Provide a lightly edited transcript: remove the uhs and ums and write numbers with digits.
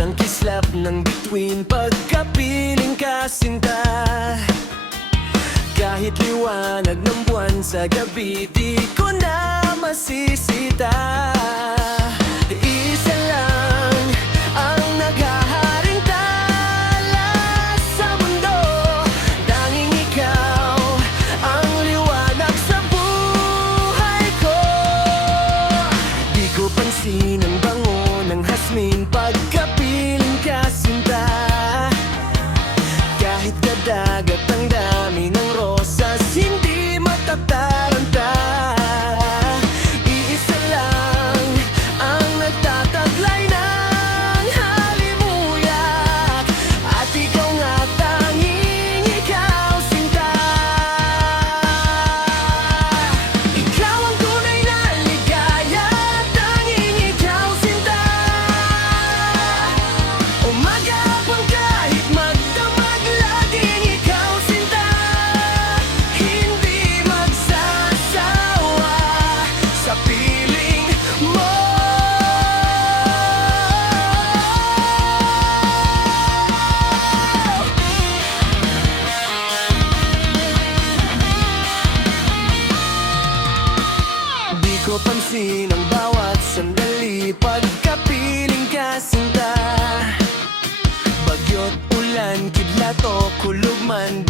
Ang kislap ng bituin pagkapiling ka sinta. Kahit liwanag ng buwan sa gabi, di ko na masisita. Isa lang ang naghaharing tala sa mundo, tanging ikaw ang liwanag sa buhay ko. Di ko pansin ang bango ng hasmin pagkapiling ka sinta. Kahit kadagat ang dami ng rosas, hindi matataranta. Iisa lang ang nagtataglay ng halimuyak, at ikaw nga tanging ikaw sinta. Ikaw ang tunay na ligaya, tanging ikaw sinta. Umaga hapon kahit magdamag, laging ikaw sinta. Hindi magsasawa sa piling mo. Di ko pansin ang bawat sandali pagkapiling ka sinta. Bagyo't ulan, kidlat o kulog man,